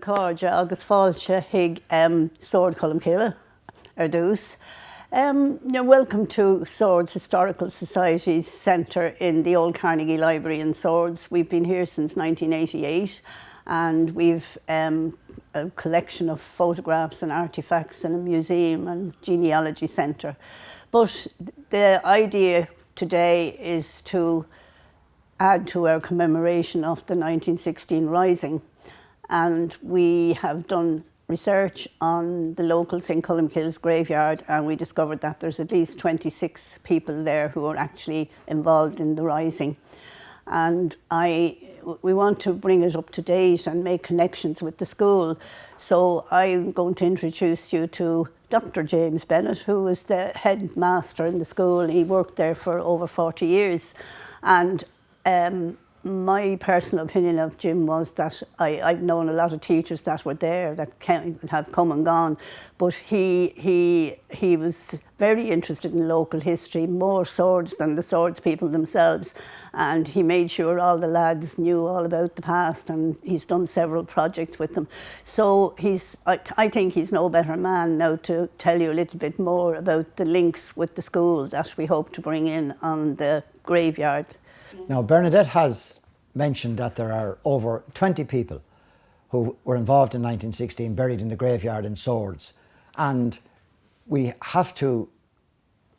Carja agus fáilte hig Sword Columcilla ar dús. You're welcome to Swords Historical Society's centre in the Old Carnegie Library in Swords. We've been here since 1988 and we've a collection of photographs and artefacts and a museum and genealogy centre. But the idea today is to add to our commemoration of the 1916 Rising, and we have done research on the local St. Columcille's graveyard, and we discovered that there's at least 26 people there who are actually involved in the Rising. And we want to bring it up to date and make connections with the school. So I'm going to introduce you to Dr. James Bennett, who was the headmaster in the school. He worked there for over 40 years. And my personal opinion of Jim was that I've known a lot of teachers that were there that have come and gone, but he was very interested in local history, more swords than the swords people themselves, and he made sure all the lads knew all about the past, and he's done several projects with them. So I think he's no better man now to tell you a little bit more about the links with the school that we hope to bring in on the graveyard. Now, Bernadette has mentioned that there are over 20 people who were involved in 1916 buried in the graveyard in Swords. And we have to,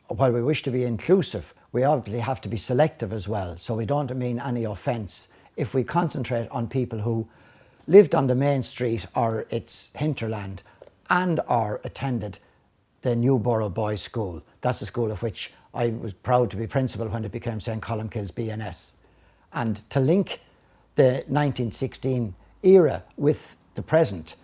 while we wish to be inclusive, we obviously have to be selective as well. So we don't mean any offence if we concentrate on people who lived on the main street or its hinterland and or attended the Newborough Boys' School. That's the school of which I was proud to be principal when it became St. Columcille's BNS. And to link the 1916 era with the present,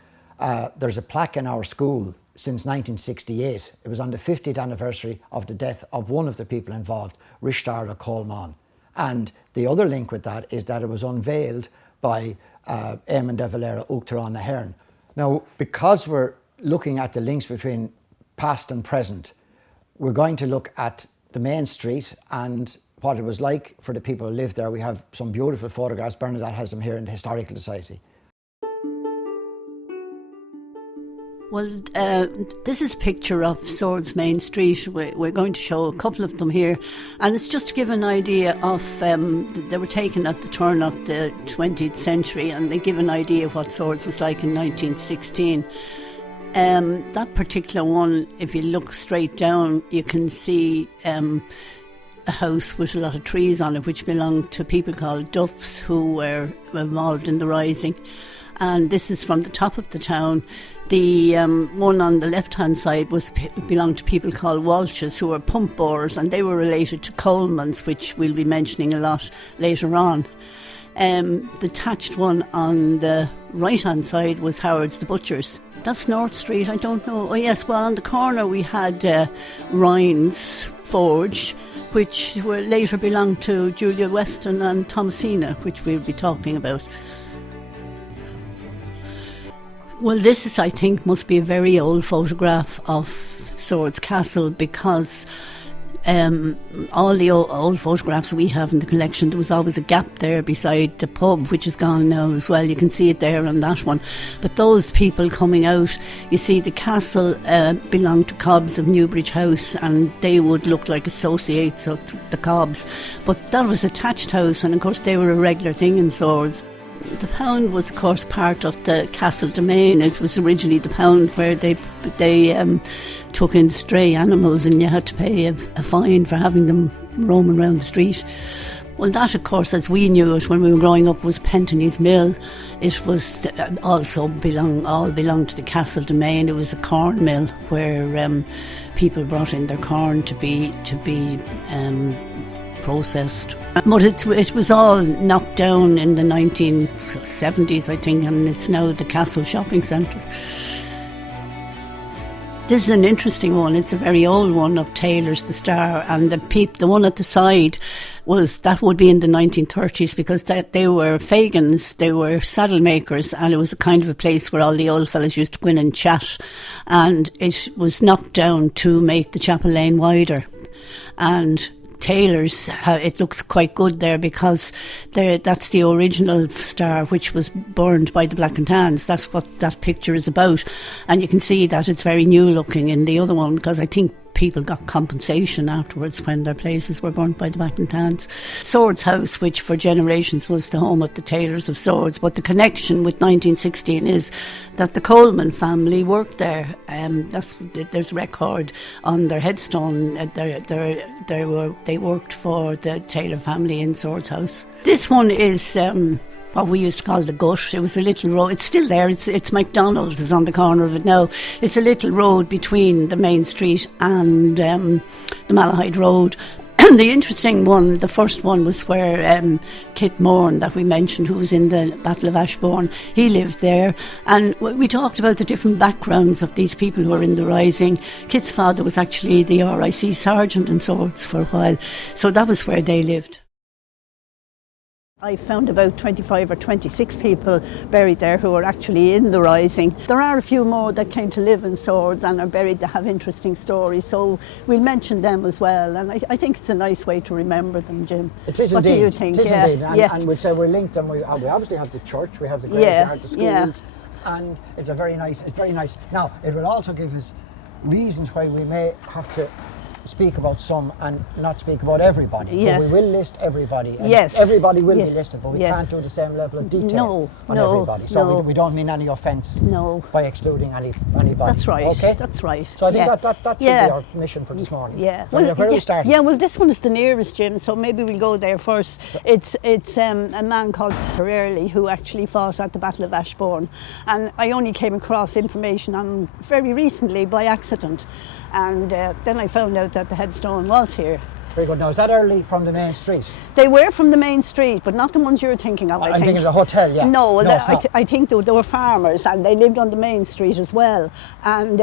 there's a plaque in our school since 1968. It was on the 50th anniversary of the death of one of the people involved, Rishtara Coleman. And the other link with that is that it was unveiled by Eamon de Valera Uachtaráin na hÉireann. Now, because we're looking at the links between past and present, we're going to look at the main street and what it was like for the people who lived there. We have some beautiful photographs. Bernadette has them here in the Historical Society. Well, this is a picture of Swords Main Street. We're going to show a couple of them here, and it's just to give an idea of, they were taken at the turn of the 20th century, and they give an idea of what Swords was like in 1916. That particular one, if you look straight down, you can see a house with a lot of trees on it, which belonged to people called Duffs, who were involved in the Rising. And this is from the top of the town. The one on the left-hand side belonged to people called Walshes, who were pump borers, and they were related to Colemans, which we'll be mentioning a lot later on. The detached one on the right-hand side was Howard's the Butchers. That's North Street, I don't know. Oh yes, well, on the corner we had Ryan's Forge, which were later belonged to Julia Weston and Thomasina, which we'll be talking about. Well, this is, I think, must be a very old photograph of Swords Castle, because all the old photographs we have in the collection, there was always a gap there beside the pub, which is gone now as well. You can see it there on that one. But those people coming out, you see the castle belonged to Cobbs of Newbridge House, and they would look like associates of the Cobbs. But that was a thatched house, and of course they were a regular thing in Swords. The pound was, of course, part of the castle domain. It was originally the pound where they took in stray animals, and you had to pay a fine for having them roaming around the street. Well, that, of course, as we knew it when we were growing up, was Pentoney's Mill. It was also belonged to the castle domain. It was a corn mill where people brought in their corn to be processed. But it was all knocked down in the 1970s, I think, and it's now the Castle Shopping Centre. This is an interesting one. It's a very old one of Taylor's The Star, and the one at the side that would be in the 1930s, because they were Fagans, they were saddle makers, and it was a kind of a place where all the old fellas used to go in and chat, and it was knocked down to make the Chapel Lane wider. And Taylors, it looks quite good there, because that's the original star which was burned by the Black and Tans. That's what that picture is about, and you can see that it's very new looking in the other one, because I think people got compensation afterwards when their places were burnt by the Black and Tans. Swords House, which for generations was the home of the Taylors of Swords, but the connection with 1916 is that the Coleman family worked there. There's a record on their headstone. They worked for the Taylor family in Swords House. This one is what we used to call the Gut. It was a little road. It's still there. It's McDonald's is on the corner of it now. It's a little road between the main street and the Malahide Road. The interesting one, the first one, was where Kit Moran, that we mentioned, who was in the Battle of Ashbourne, he lived there. And we talked about the different backgrounds of these people who were in the Rising. Kit's father was actually the RIC sergeant in Swords for a while, so that was where they lived. I found about 25 or 26 people buried there who are actually in the Rising. There are a few more that came to live in Swords and are buried that have interesting stories, so we'll mention them as well. And I think it's a nice way to remember them, Jim. It is what indeed. Do you think? It is indeed. Yeah. And we'd say we're linked, and we obviously have the church, we have the graveyard, the schools, and it's very nice. Now, it will also give us reasons why we may have to speak about some and not speak about everybody. Yes. But we will list everybody. And yes. Everybody will be listed, but we can't do the same level of detail on everybody. So we don't mean any offence by excluding anybody. That's right. Okay? That's right. So I think that should be our mission for this morning. Yeah. Where are we starting? Yeah, well, this one is the nearest, Jim, so maybe we'll go there first. It's a man called Early who actually fought at the Battle of Ashbourne, and I only came across information on very recently by accident, and then I found out that the headstone was here. Very good. Now, is that Early from the main street? They were from the main street, but not the ones you're thinking of, I think. I'm thinking of a hotel, yeah. No, I think they were farmers, and they lived on the main street as well. And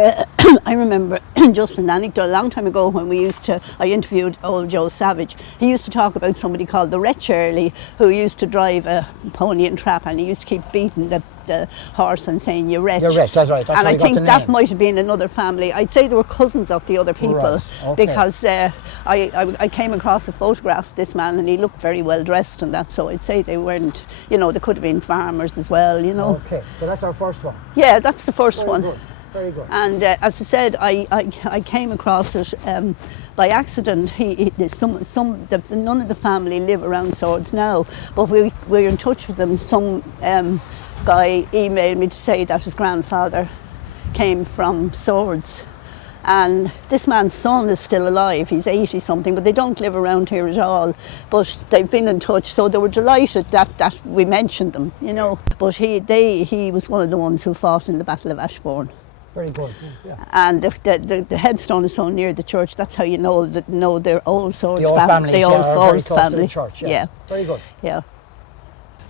I remember just an anecdote a long time ago when I interviewed old Joe Savage. He used to talk about somebody called the Wretch Early, who used to drive a pony and trap, and he used to keep beating the horse and saying, "You wretch." You're wretch, that's right. That's and I think that name. might have been another family. I'd say they were cousins of the other people, right. Okay. because I came across a photograph of this man, and he looked very well dressed and that, so I'd say they weren't, they could have been farmers as well, Okay, so that's our first one. Yeah, that's the first very one. Good. Very good. And as I said, I came across it by accident. None of the family live around Swords now, but we're in touch with them. Some guy emailed me to say that his grandfather came from Swords, and this man's son is still alive. He's 80 something, but they don't live around here at all, but they've been in touch, so they were delighted that we mentioned them, but he was one of the ones who fought in the Battle of Ashbourne. Very good. Yeah. And the headstone is so near the church. That's how you know they're old Swords the old family. The old family. To the church. Yeah. Very good. Yeah.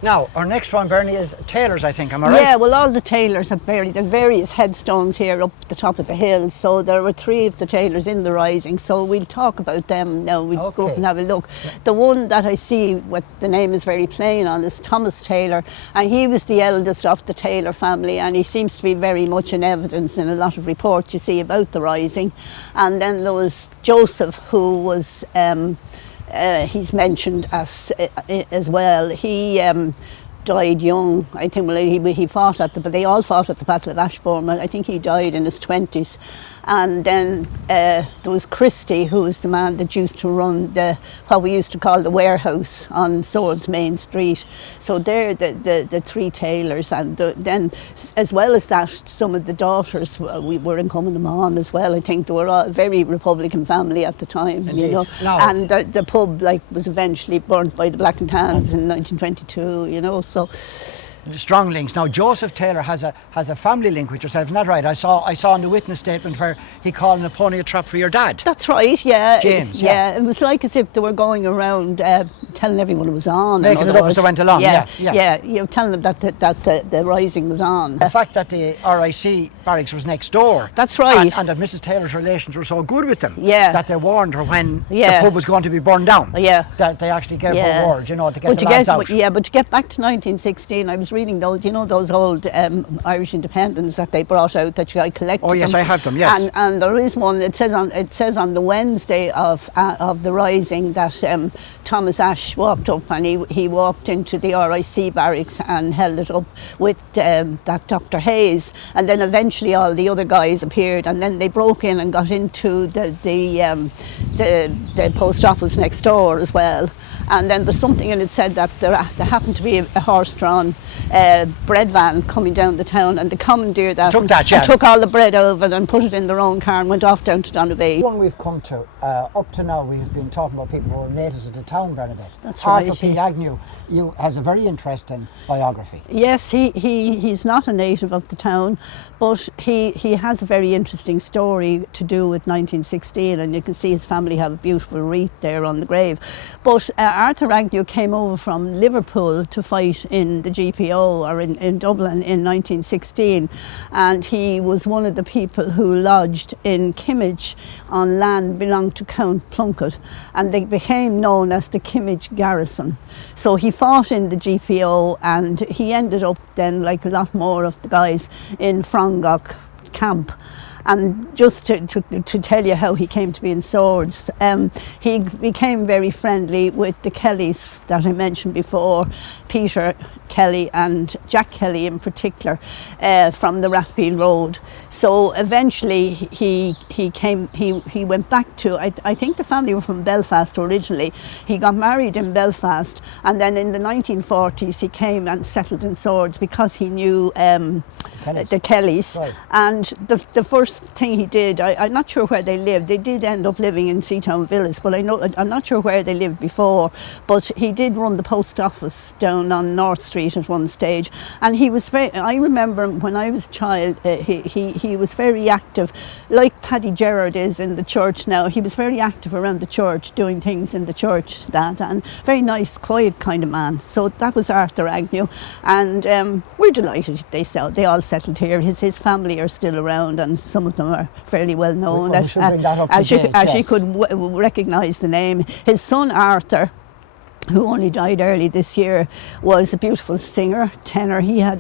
Now, our next one, Bernie, is Taylors, I think. Am I right? Yeah, well, all the Taylors have buried. There are various headstones here up the top of the hill. So there were 3 of the Taylors in the Rising. So we'll talk about them now. We'll go up and have a look. The one that I see, what the name is very plain on, is Thomas Taylor. And he was the eldest of the Taylor family. And he seems to be very much in evidence in a lot of reports you see about the Rising. And then there was Joseph, who was... he's mentioned as well. He died young. I think he fought but they all fought at the Battle of Ashbourne. I think he died in his 20s. And then there was Christie, who was the man that used to run what we used to call the warehouse on Swords Main Street. So they're the 3 Taylors, and then as well as that, some of the daughters we were incumbent them on as well. I think they were all a very Republican family at the time. Indeed. No. And the pub was eventually burnt by the Black and Tans in 1922. So. Strong links. Now, Joseph Taylor has a family link with yourself, isn't that right? I saw in the witness statement where he called a pony a trap for your dad. That's right, yeah. James. Yeah, it was like as if they were going around telling everyone it was on. Making it up as they went along, yeah. Telling them that the Rising was on. The fact that the RIC barracks was next door. That's right. And that Mrs. Taylor's relations were so good with them. Yeah. That they warned her when the pub was going to be burned down. Yeah. That they actually gave her word, to get the lads out. Yeah, but to get back to 1916, I was reading those, you know, those old Irish Independents that they brought out that I collected. Oh yes, them. I have them. Yes. And there is one. It says on the Wednesday of the Rising that Thomas Ashe walked up, and he walked into the RIC barracks and held it up with that Dr. Hayes, and then eventually all the other guys appeared, and then they broke in and got into the post office next door as well. And then there's something in it said that there happened to be a horse-drawn bread van coming down the town, and they commandeered that, and took all the bread over and put it in their own car and went off down to Donabay. One we've come to, up to now we've been talking about people who are natives of the town, Bernadette. That's Arthur right. P. Agnew has a very interesting biography. Yes, he's not a native of the town, but he has a very interesting story to do with 1916, and you can see his family have a beautiful wreath there on the grave. But Arthur Agnew came over from Liverpool to fight in the GPO, or in Dublin, in 1916, and he was one of the people who lodged in Kimmage on land belonged to Count Plunkett, and they became known as the Kimmage Garrison. So he fought in the GPO, and he ended up then, like a lot more of the guys, in Frongok camp. And just to tell you how he came to be in Swords, he became very friendly with the Kellys that I mentioned before, Peter Kelly and Jack Kelly in particular, from the Rathpeel Road. So eventually he went back to, I think the family were from Belfast originally. He got married in Belfast, and then in the 1940s he came and settled in Swords because he knew the Kellys. Right. And the first thing he did, I'm not sure where they lived. They did end up living in Seatown Villas, but I'm not sure where they lived before. But he did run the post office down on North Street at one stage, and he was I remember when I was a child, he was very active, like Paddy Gerard is in the church now. He was very active around the church, doing things in the church, and very nice, quiet kind of man. So that was Arthur Agnew, and we're delighted they all settled here. His family are still around, and some of them are fairly well known. As you could recognise the name. His son Arthur, who only died early this year, was a beautiful singer, tenor. He had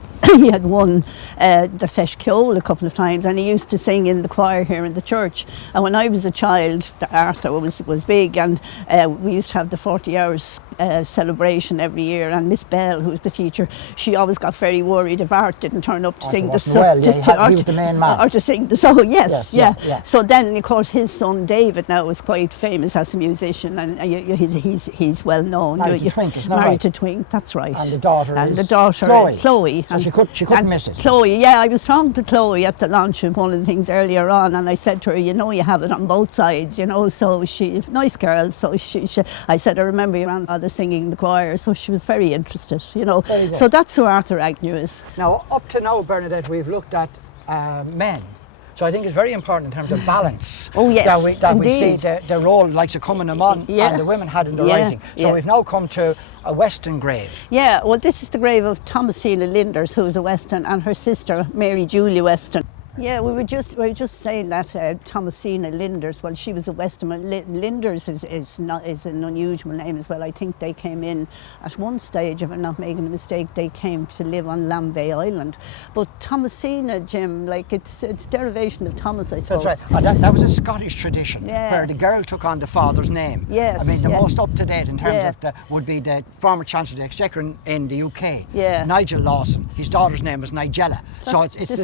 won the Feis Ceoil a couple of times, and he used to sing in the choir here in the church. And when I was a child, Arthur was big, and we used to have the 40 hours celebration every year, and Miss Bell, who was the teacher, she always got very worried if Art didn't turn up to sing the song. He was the main man. Or to sing the song, yes. So then, of course, his son David now is quite famous as a musician, and he's well known. Married to Twink, isn't that Married right? to Twink, that's right. And the daughter Chloe. So she couldn't miss it. Chloe, yeah, I was talking to Chloe at the launch of one of the things earlier on, and I said to her, you know, you have it on both sides, you know. So she, nice girl. So I said, I remember your grandfather singing in the choir, so she was very interested, you know. So that's who Arthur Agnew is. Now, up to now, Bernadette, we've looked at men. So I think it's very important in terms of balance. Oh yes, that we see the role, like the Cumann and the women had in the Rising. So we've now come to a Western grave. Yeah, well, this is the grave of Thomasina Linders, who was a Weston, and her sister Mary Julia Weston. Yeah, we were just saying that Thomasina Linders. Well, she was a Weston. Linders is an unusual name as well. I think they came in at one stage, if I'm not making a mistake, they came to live on Lambay Island. But Thomasina, Jim, like it's derivation of Thomas, I suppose. That's right. That was a Scottish tradition where the girl took on the father's name. Yes. I mean, the most up to date in terms of would be the former Chancellor of the Exchequer in the UK. Yeah. Nigel Lawson. His daughter's name was Nigella. So it's the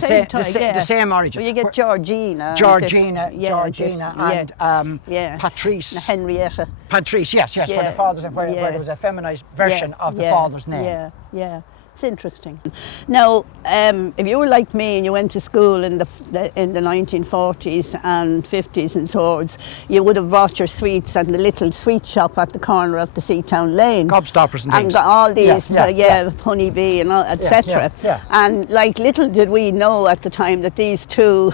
same origin. Well, you get Georgina, and Patrice. Henrietta. Patrice, yes, where the father's name, where there was a feminized version of the father's name. Yeah. It's interesting. Now, if you were like me and you went to school in the 1940s and 50s in Swords, you would have bought your sweets at the little sweet shop at the corner of the Seatown Lane. Gobstoppers and things. And got all these, honeybee and etc. And like little did we know at the time that these two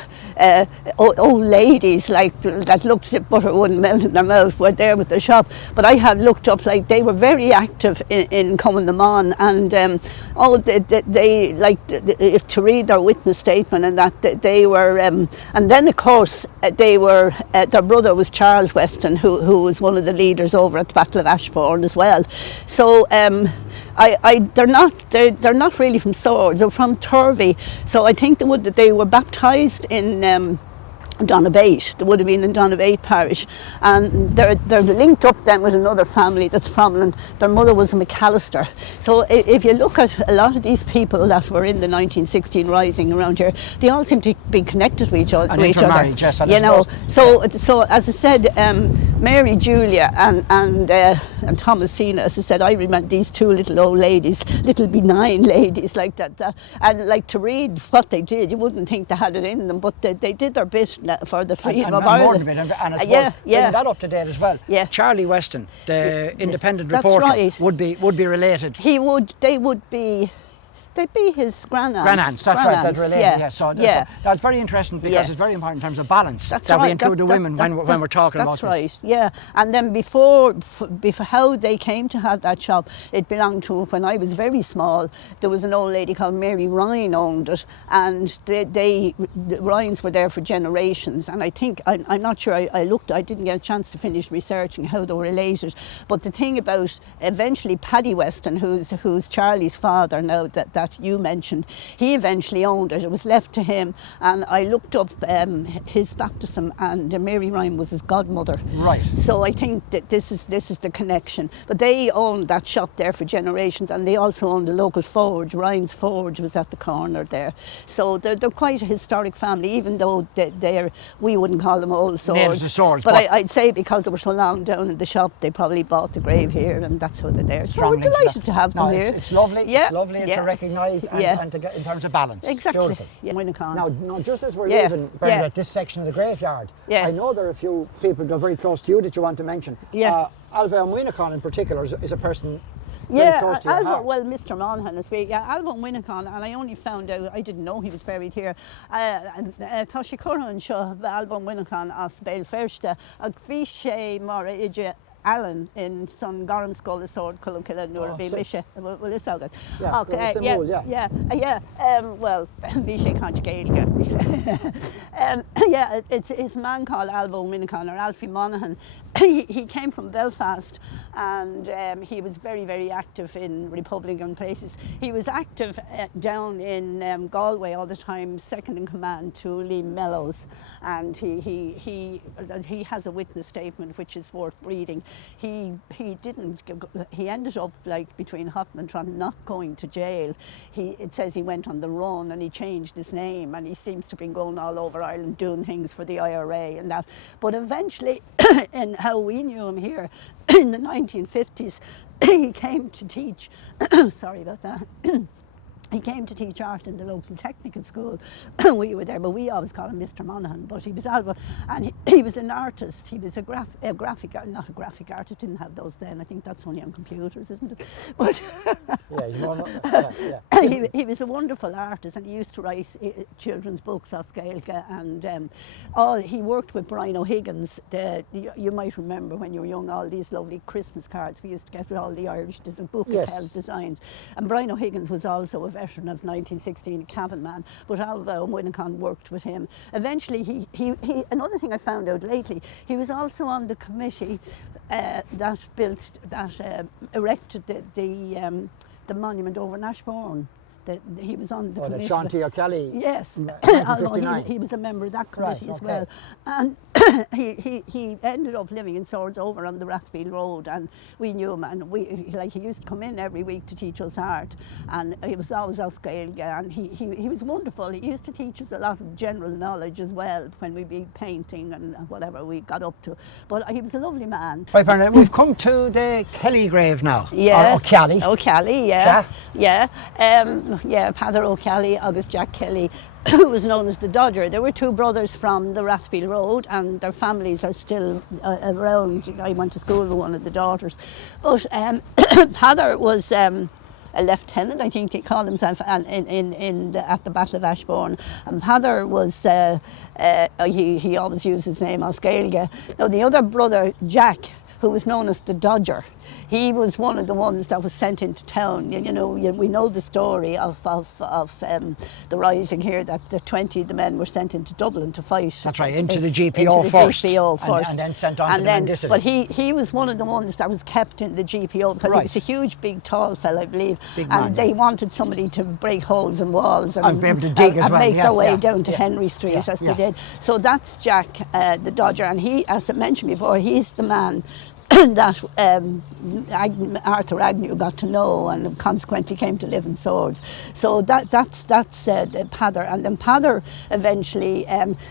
old ladies, like that looked as if butter wouldn't melt in their mouth, were there with the shop. But I had looked up, like they were very active in coming them on, and Oh, they like if to read their witness statement and that they were, and then of course they were. Their brother was Charles Weston, who was one of the leaders over at the Battle of Ashbourne as well. So they're not really from Swords. They're from Turvey. So I think they were baptised in. Donabate. They would have been in Donabate parish, and they're linked up then with another family that's prominent. Their mother was a McAllister. So if you look at a lot of these people that were in the 1916 rising around here, they all seem to be connected with each other. And intermarried, yes, you know. So as I said, Mary Julia and Thomasina, as I said, I remember these two little old ladies, little benign ladies like that, and like to read what they did, you wouldn't think they had it in them, but they did their bit for the freedom of Ireland. And I suppose bringing that up to date as well. Yeah. Charlie Weston, the independent That's reporter, right. would be related. They'd be his grandnants. Grandants, that's right, that's related. Yeah. So that's very interesting because it's very important in terms of balance that we include the women when we're talking about this. That's right, yeah. And then before how they came to have that shop, it belonged to, when I was very small, there was an old lady called Mary Ryan owned it, and the Ryans were there for generations. And I think, I'm not sure, I didn't get a chance to finish researching how they were related, but the thing about eventually Paddy Weston, who's Charlie's father now, that you mentioned, he eventually owned it. It was left to him, and I looked up his baptism, and Mary Ryan was his godmother. Right. So I think that this is the connection. But they owned that shop there for generations, and they also owned the local forge. Ryan's Forge was at the corner there. So they're quite a historic family, even though we wouldn't call them old Swords. Names of Swords. But I'd say because they were so long down in the shop, they probably bought the grave here, and that's how they're there. So we're delighted to have them here. It's lovely. Yeah. It's lovely to recognise and to get in terms of balance. Exactly. Beautiful. Yeah. Now, just as we're leaving, Bernadette, this section of the graveyard, I know there are a few people that are very close to you that you want to mention. Yeah. Alva Winnicon in particular is a person very close to your heart. Well, Mr. Monaghan is Alva Winnicon, and I only found out, I didn't know he was buried here. Tá sé corran seo Alva Winnicon as Béil Ferste, ag bhí sé mar ide Alan in Son Gorham School of Sword Columkilla Nur be Misha. Well, it's all good. Okay, well, Misha can't yeah, it's his man called Alvo Winnicon, or Alfie Monaghan. He came from Belfast, and he was very, very active in Republican places. He was active down in Galway all the time, second in command to Liam Mellows, and he has a witness statement which is worth reading. He ended up like between Hoffman and Tron not going to jail. It says he went on the run and he changed his name, and he seems to have been going all over Ireland doing things for the IRA and that. But eventually, in how we knew him here in the 1950s, he came to teach. Sorry about that. He came to teach art in the local technical school. We were there, but we always called him Mr. Monaghan. But he was Alva, and he was an artist. He was a graphic art, not a graphic artist. Didn't have those then. I think that's only on computers, isn't it? But he was a wonderful artist, and he used to write children's books on Gaeilge, and he worked with Brian O'Higgins. You might remember when you were young all these lovely Christmas cards we used to get with all the Irish book designs. And Brian O'Higgins was also a veteran of 1916, Cavan man, but Alva Winnicon worked with him. Eventually, he another thing I found out lately, he was also on the committee that erected the monument over in Ashbourne. He was on the committee. Sean T. O'Kelly. Yes, he was a member of that committee as well. And he ended up living in Swords over on the Rathfield Road, and we knew him, and he used to come in every week to teach us art, and he was always us Gaeilge, and he was wonderful. He used to teach us a lot of general knowledge as well when we'd be painting and whatever we got up to. But he was a lovely man. Right, Bernadette, we've come to the Kelly grave now. Yeah. O'Kelly. O'Kelly, yeah. Yeah. Padder O'Kelly, August Jack Kelly, who was known as the Dodger. There were two brothers from the Rathfield Road, and their families are still around. I went to school with one of the daughters. But Padder was a lieutenant, I think he called himself, at the Battle of Ashbourne. And Padder was, he always used his name as Gaeilge. Now the other brother, Jack, who was known as the Dodger, he was one of the ones that was sent into town. You know, we know the story of the rising here, that the 20 of the men were sent into Dublin to fight. That's right, into the GPO first. And then sent on to the Mendicity. But he was one of the ones that was kept in the GPO because he was a huge, big, tall fella, I believe. And they wanted somebody to break holes in walls and be able to dig as well. Make their way down to Henry Street as they did. So that's Jack the Dodger, and he, as I mentioned before, he's the man that Arthur Agnew got to know and consequently came to live in Swords. So that's the Pather. And then Pather eventually,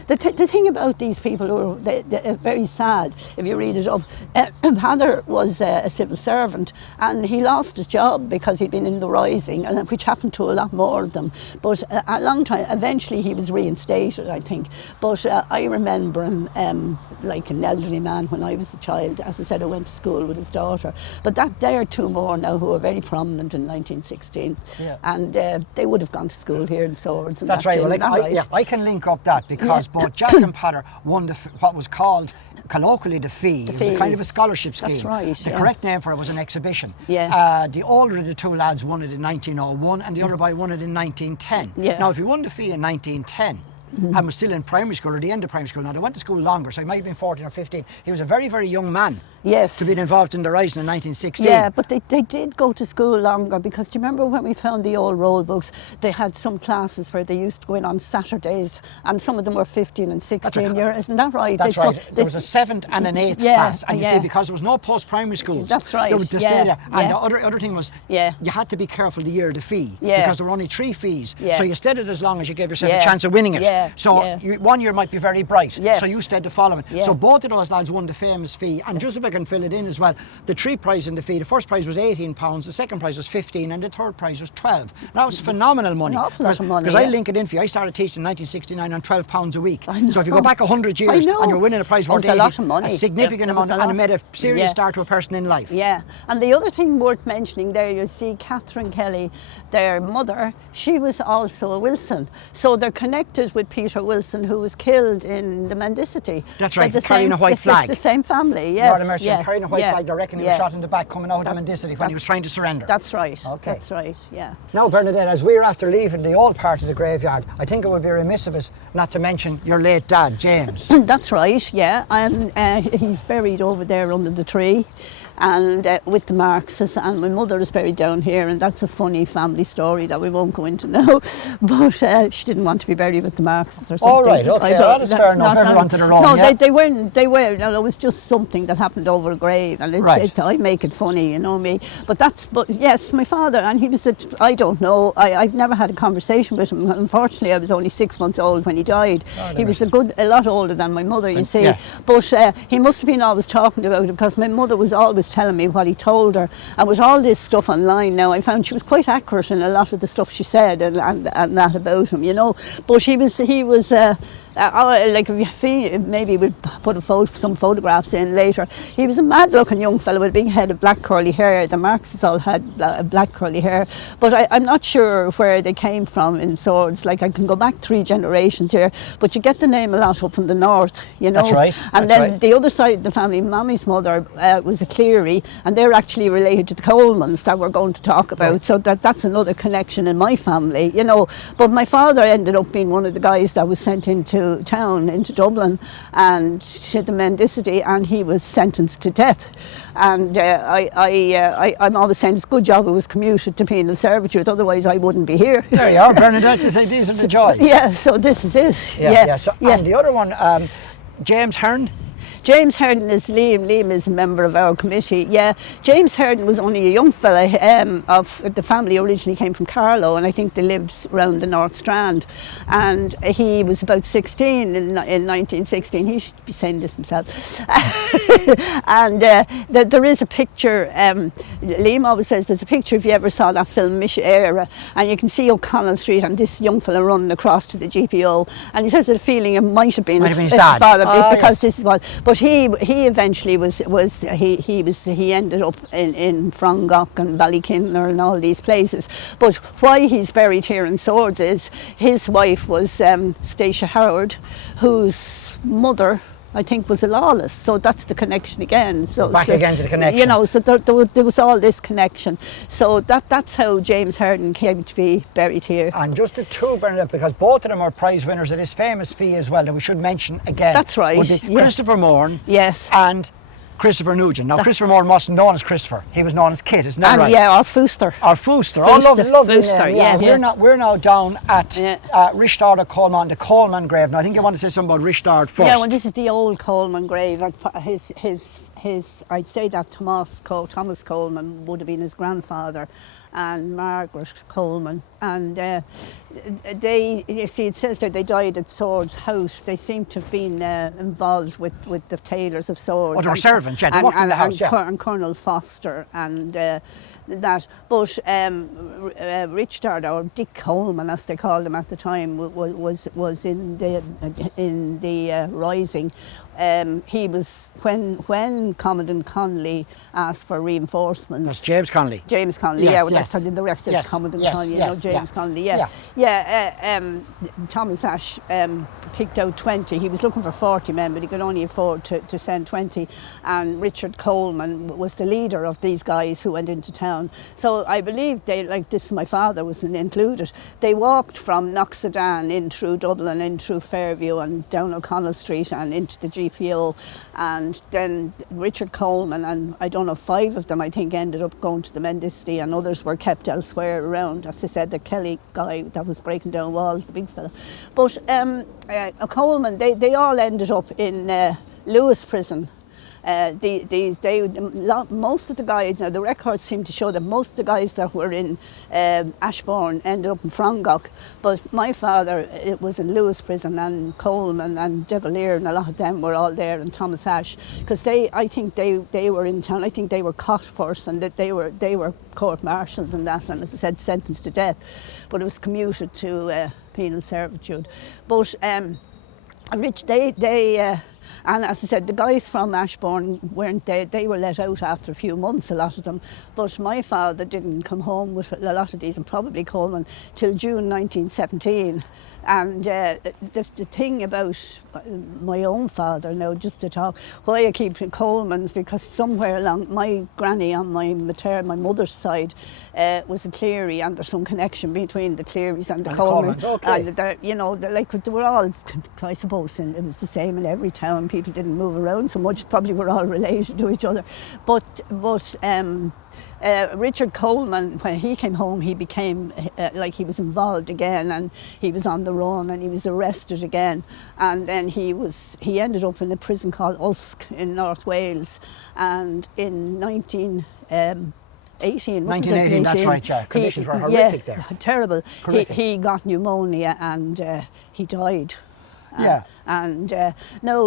the thing about these people who are they're very sad, if you read it up, Pather was a civil servant and he lost his job because he'd been in the Rising, and which happened to a lot more of them. But a long time, eventually he was reinstated, I think. But I remember him like an elderly man when I was a child. As I said, I went to school with his daughter. But there are two more now who are very prominent in 1916. And they would have gone to school here in Swords. And that's right. Well, I can link up that because both Jack and Pather won what was called colloquially the fee. It was a kind of a scholarship scheme. That's right. The correct name for it was an exhibition. The older of the two lads won it in 1901 and the other boy won it in 1910. Now, if he won the fee in 1910, and was still in primary school or the end of primary school. Now, they went to school longer, so he might have been 14 or 15. He was a very, very young man. To be involved in the Rising in 1916. Yeah, but they did go to school longer because do you remember when we found the old roll books, they had some classes where they used to go in on Saturdays and some of them were 15 and 16 years. Isn't that right? That's right. There was a 7th and an 8th class. And you see, because there was no post-primary schools. That's right. They would stay there. And the other thing was, you had to be careful the year of the fee because there were only 3 fees. So you stayed it as long as you gave yourself a chance of winning it. So one year might be very bright. So you stayed the following. So both of those lads won the famous fee. And just if I can fill it in as well, the 3 prizes in the fee, the first prize was £18, the second prize was 15, and the third prize was 12. That was phenomenal money. An awful lot of money. Because I link it in for you. I started teaching in 1969 on £12 a week. So if you go back 100 years and you're winning a prize worth 80, a lot of money. A significant amount, and it made a serious start to a person in life. And the other thing worth mentioning there, you see Catherine Kelly, their mother, she was also a Wilson. So they're connected with Peter Wilson, who was killed in the Mendicity. That's right, carrying a white flag. The same family, yes. Carrying a white flag, they reckon he was shot in the back coming out of the Mendicity when he was trying to surrender. That's right, that's right, Now, Bernadette, as we're after leaving the old part of the graveyard, I think it would be remiss of us not to mention your late dad, James. That's right, and he's buried over there under the tree. And with the Marxes, and my mother is buried down here, and that's a funny family story that we won't go into now, but she didn't want to be buried with the Marxes or something. All right, okay, that is fair enough, everyone to their own. No, they weren't, it was just something that happened over a grave, and I make it funny, you know me, but yes, my father, and he was I don't know, I've never had a conversation with him. Unfortunately, I was only 6 months old when he died. He was a lot older than my mother, you see, but he must have been always talking about it, because my mother was always telling me what he told her, and with all this stuff online now, I found she was quite accurate in a lot of the stuff she said and that about him, you know. But he was like, maybe we'll put some photographs in later. He was a mad-looking young fellow with a big head of black curly hair. The Marxes all had black curly hair, but I'm not sure where they came from in Swords. Like, I can go back 3 generations here, but you get the name a lot up in the north, you know. That's right. And then the other side of the family, Mommy's mother was a Cleary, and they're actually related to the Colemans that we're going to talk about. So that's another connection in my family, you know. But my father ended up being one of the guys that was sent into town, into Dublin, and to the Mendicity, and he was sentenced to death. And I'm always saying it's a good job it was commuted to penal servitude, otherwise I wouldn't be here. There you are, Bernadette. These are the joys. Yeah, so this is it. And the other one, James Hearn. James Herden is Liam. Liam is a member of our committee. James Herden was only a young fella. Of the family originally came from Carlow, and I think they lived around the North Strand. And he was about 16 in 1916. He should be saying this himself. And there is a picture. Liam always says there's a picture. If you ever saw that film Mish Era, and you can see O'Connell Street and this young fella running across to the GPO, and he says the feeling it might have been his father, because this is what. But he eventually he ended up in Frongok and Ballykinler and all these places. But why he's buried here in Swords is his wife was Stacia Howard, whose mother, I think, was a lawless. So that's the connection again. So back again to the connection. You know, so there was all this connection. So that's how James Harden came to be buried here. And just the two, Bernadette, because both of them are prize winners of this famous fee as well, that we should mention again. That's right. Christopher Morn. Yes. And Christopher Nugent. Now, Christopher Morn wasn't known as Christopher. He was known as Kit, isn't that right? Yeah, or Fooster. Or Fooster. Oh, lovely Fooster, name. yeah. We're now down at Rishtard of Coleman, the Coleman grave. Now, I think you want to say something about Rishtard first. Yeah, well, this is the old Coleman grave. His I'd say that Thomas Coleman would have been his grandfather, and Margaret Coleman. And you see, it says that they died at Swords House. They seem to have been involved with the tailors of Swords. Oh, they were servants, yeah, they worked in the house, and Colonel Foster and that. But Richard, or Dick Coleman, as they called him at the time, was in the rising. He was when Commandant Connolly asked for reinforcements. That's James Connolly. James Connolly, that's the director of Commandant Connolly. James Connolly, Thomas Ashe picked out 20. He was looking for 40 men, but he could only afford to send 20. And Richard Coleman was the leader of these guys who went into town. So I believe my father was included. They walked from Knocksedan in through Dublin, in through Fairview and down O'Connell Street and into the GPO. And then Richard Coleman and I don't know, 5 of them I think ended up going to the Mendicity, and others were kept elsewhere around. As I said, the Kelly guy that was breaking down walls, the big fella. But Coleman, they all ended up in Lewis prison. Most of the guys, now the records seem to show that most of the guys that were in Ashbourne ended up in Frongok, but my father was in Lewis prison, and Coleman and De Valere and a lot of them were all there, and Thomas Ashe, because I think they were in town. I think they were caught first, and that they were court-martialed and that, and as I said, sentenced to death, but it was commuted to penal servitude. But and as I said, the guys from Ashbourne weren't they were let out after a few months, a lot of them. But my father didn't come home with a lot of these, and probably Coleman, till June 1917. And the thing about my own father now, just to talk, why I keep Coleman's, because somewhere along my granny on my mother's side was a Cleary, and there's some connection between the Clearys and the Colemans. Okay. And they were all, I suppose, it was the same in every town. People didn't move around so much. Probably were all related to each other. But Richard Coleman, when he came home, he became he was involved again, and he was on the run, and he was arrested again, and then he ended up in a prison called Usk in North Wales, and in 1918, that's right, yeah. Conditions were horrific there. Terrible. He got pneumonia and he died. Now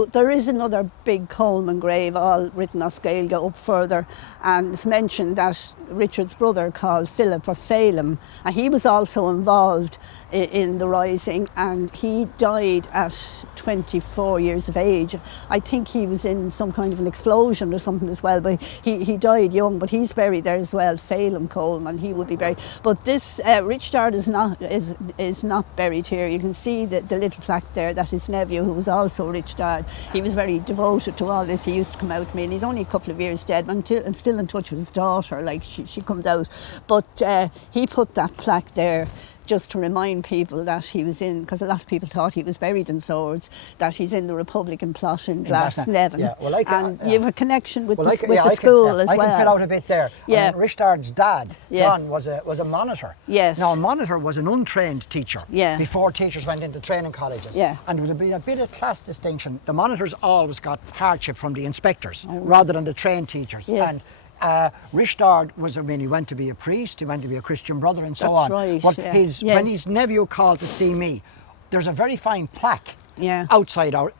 there is another big Coleman grave, all written on Scailga up further, and it's mentioned that Richard's brother, called Philip or Phelim, and he was also involved in the rising, and he died at 24 years of age. I think he was in some kind of an explosion or something as well, but he died young, but he's buried there as well. Phelim Coleman, he would be buried. But this Richard is not buried here. You can see the little plaque there, that his nephew, who was also Richard, he was very devoted to all this. He used to come out to me, and he's only a couple of years dead, but I'm still in touch with his daughter, like she comes out. But he put that plaque there just to remind people that he was in, because a lot of people thought he was buried in Swords, that he's in the Republican plot in Glasnevin. Yeah, well, you have a connection with the school as well. I can fill out a bit there. Yeah. Richard's dad, John, was a monitor. Yes. Now, a monitor was an untrained teacher before teachers went into training colleges. Yeah. And there would have been a bit of class distinction. The monitors always got hardship from the inspectors rather than the trained teachers. Yeah. And Richard he went to be a priest, he went to be a Christian brother and so on. Right, but when his nephew called to see me, there's a very fine plaque outside our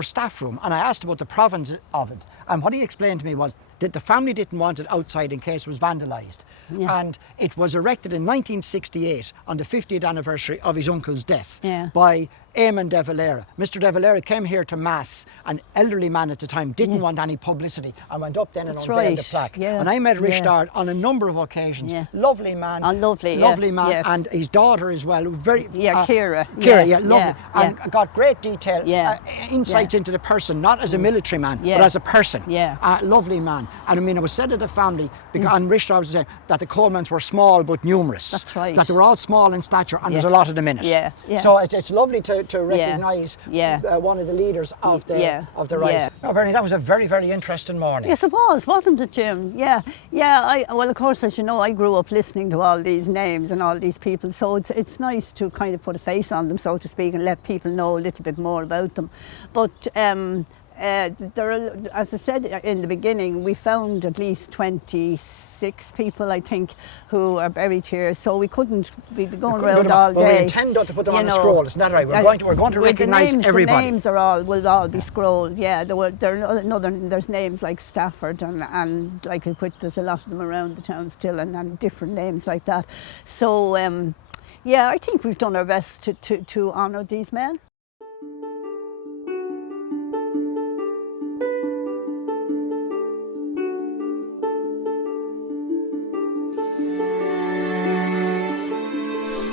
staff room, and I asked about the provenance of it, and what he explained to me was that the family didn't want it outside in case it was vandalised. And it was erected in 1968 on the 50th anniversary of his uncle's death by Eamon de Valera. Mr. de Valera came here to Mass, an elderly man at the time, didn't want any publicity, and went up then and unveiled the plaque. Yeah. And I met Rishtard on a number of occasions. Yeah. Lovely man. Lovely man. Yes. And his daughter as well. Very. Kira. Kira, lovely. Yeah. And got great detail, Yeah. insights into the person, not as a military man, but as a person. Yeah. Lovely man. And I mean, it was said of the family, because, and Rishtard was saying that the Colemans were small but numerous. That's right. That they were all small in stature, and there's a lot of them in it. Yeah. Yeah. So it's lovely to recognise one of the leaders of the rise. Yeah. No, Bernie, that was a very, very interesting morning. Yes, it was, wasn't it, Jim? Yeah. Well, of course, as you know, I grew up listening to all these names and all these people, so it's nice to kind of put a face on them, so to speak, and let people know a little bit more about them. But there are, as I said in the beginning, we found at least 26 people, I think, who are buried here. So we couldn't be going around all day. But we intend to put them on the scroll. Isn't that right? We're going to recognise everybody. The names will all be scrolled. Yeah, there's names like Stafford and like there's a lot of them around the town still, and different names like that. So I think we've done our best to honour these men.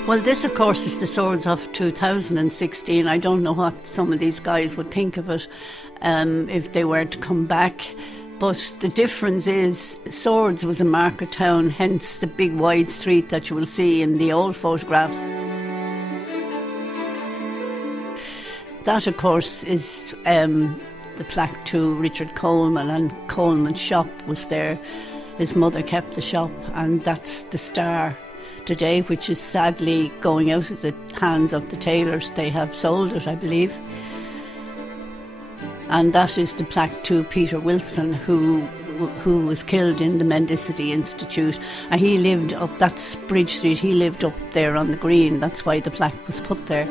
Well, this, of course, is the Swords of 2016. I don't know what some of these guys would think of it if they were to come back. But the difference is Swords was a market town, hence the big wide street that you will see in the old photographs. That, of course, is the plaque to Richard Coleman, and Coleman's shop was there. His mother kept the shop, and that's the star today, which is sadly going out of the hands of the tailors. They have sold it, I believe. And that is the plaque to Peter Wilson, who was killed in the Mendicity Institute. And he lived up, that's Bridge Street, he lived up there on the green. That's why the plaque was put there.